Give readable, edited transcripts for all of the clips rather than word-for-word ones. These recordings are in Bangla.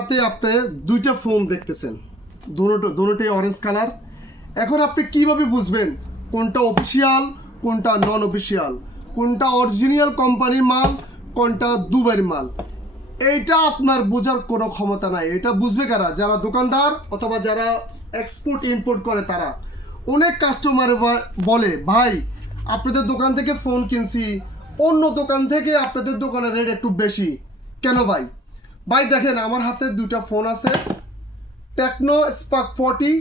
হাতে আপনি দুইটা ফোন দেখতেছেন, দুটোটাই অরেঞ্জ কালার। এখন আপনি কিভাবে বুঝবেন কোনটা অফিসিয়াল, কোনটা নন অফিসিয়াল, কোনটা অরিজিনাল কোম্পানির মাল, কোনটা দুবাইয়ের মাল? এইটা আপনার বোঝার কোনো ক্ষমতা নাই। এটা বুঝবে কারা? যারা দোকানদার অথবা যারা এক্সপোর্ট ইম্পোর্ট করে তারা। অনেক কাস্টমার বলে, ভাই আপনাদের দোকান থেকে ফোন কিনছি, অন্য দোকান থেকে আপনাদের দোকানের রেট একটু বেশি কেন ভাই? ভাই দেখেন, আমার হাতে দুটা ফোন আছে, টেকনো স্পার্ক 40,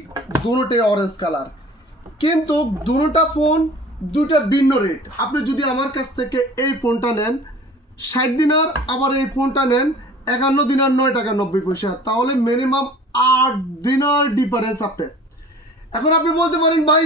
দুটোটাই অরেঞ্জ কালার, কিন্তু দুটোটা ফোন দুইটা ভিন্ন রেট। আপনি যদি আমার কাছ থেকে এই ফোনটা নেন 60 দিনার, আবার এই ফোনটা নেন 51 দিনার 9 টাকা 90 পয়সা, তাহলে মিনিমাম 8 দিনার ডিফারেন্স আপনি। এখন আপনি বলতে পারেন, ভাই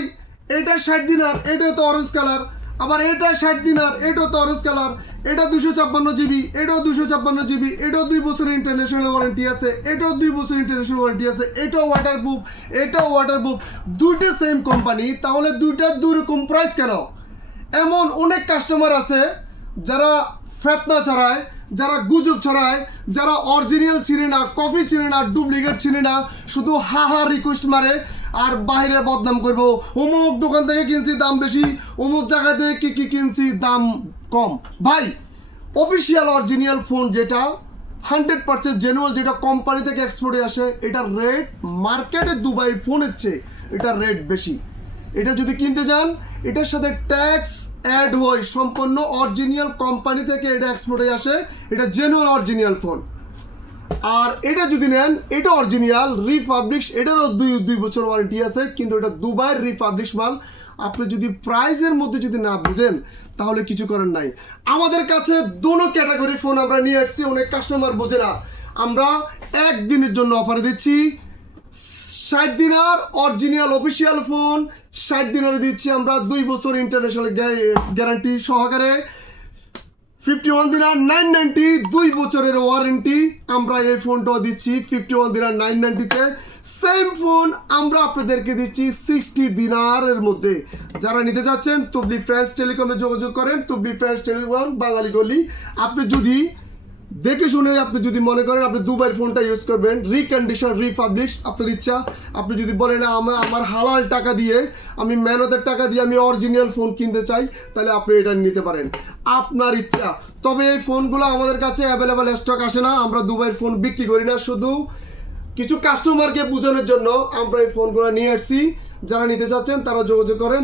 এটা 60 দিনার, এটাও তো অরেঞ্জ কালার, আবার এটা 60 দিনার, এটাও তো অরেঞ্জ কালার, এটা 256 জিবি, এটাও 256 জিবি, এটাও 2 বছরের ইন্টারন্যাশনাল ওয়ারেন্টি আছে, এটাও 2 বছর ইন্টারন্যাশনাল ওয়ারেন্টি আছে, এটাও ওয়াটারপ্রুফ, এটাও ওয়াটারপ্রুফ, দুইটা সেম কোম্পানি, তাহলে দুইটা দুই রকম প্রাইস কেন? এমন অনেক কাস্টমার আছে যারা ফেতনা ছড়ায়, যারা গুজব ছড়ায়, যারা অরিজিনাল চিনে না, কফি চিনে না, ডুপ্লিকেট চিনে না, শুধু হা রিকোয়েস্ট মারে আর বাইরে বদনাম করবো, অমুক দোকান থেকে কিনছি দাম বেশি, অমুক জায়গা থেকে কি কিনছি দাম কম। ভাই অফিসিয়াল অরিজিনাল ফোন যেটা 100% জেনুয়াল, যেটা কোম্পানি থেকে এক্সপোর্টে আসে, এটার রেট মার্কেটে দুবাই ফোনের চেয়ে এটার রেট বেশি। এটা যদি কিনতে যান, এটার সাথে ট্যাক্স অ্যাড হয়, সম্পূর্ণ অরিজিনাল কোম্পানি থেকে এটা এক্সপোর্টে আসে, এটা জেনুয়াল অরিজিনাল ফোন। আর এটা যদি নেন, এটা অরিজিনাল রিপাবলিশ, এটারও দুই বছর ওয়ারেন্টি আছে, কিন্তু এটা দুবাইয়ের রিপাবলিশ মাল। আপনি যদি প্রাইসের মধ্যে যদি না বুঝেন তাহলে কিছু করার নাই। আমাদের কাছে দোনো ক্যাটাগরি ফোন আমরা নিয়ে আসছি, অনেক কাস্টমার বোঝে না। আমরা একদিনের জন্য অফারে দিচ্ছি 60 দিনার অরিজিনাল অফিসিয়াল ফোন, 60 দিনারে দিচ্ছি আমরা 2 বছর ইন্টারন্যাশনাল গ্যারান্টি সহকারে। 51 দিনার 990, 2 বছরের ওয়ারেন্টি। আমরা এই ফোনটাও দিচ্ছি 51 দিনার 990-তে। সেম ফোন আমরা আপনাদেরকে দিচ্ছি 60 দিনারের মধ্যে। যারা নিতে যাচ্ছেন তুবলি ফ্রেন্ডস টেলিকমে যোগাযোগ করেন, তুবলি ফ্রেন্ডস টেলিকম, বাঙালি গলি। আপনি যদি দেখে শুনে আপনি যদি মনে করেন আপনি দুবাইয়ের ফোনটা ইউজ করবেন, রিকন্ডিশন রিপাবলিশ আপনার ইচ্ছা। আপনি যদি বলেন আমার হালাল টাকা দিয়ে, আমি মেহনতের টাকা দিয়ে আমি অরিজিনাল ফোন কিনতে চাই, তাহলে আপনি এটা নিতে পারেন, আপনার ইচ্ছা। তবে এই ফোনগুলো আমাদের কাছে অ্যাভেলেবেল স্টক আসে না, আমরা দুবাইয়ের ফোন বিক্রি করি না, শুধু কিছু কাস্টমারকে বোঝানোর জন্য আমরা এই ফোনগুলো নিয়ে আসছি। যারা নিতে চাচ্ছেন তারা যোগাযোগ করেন।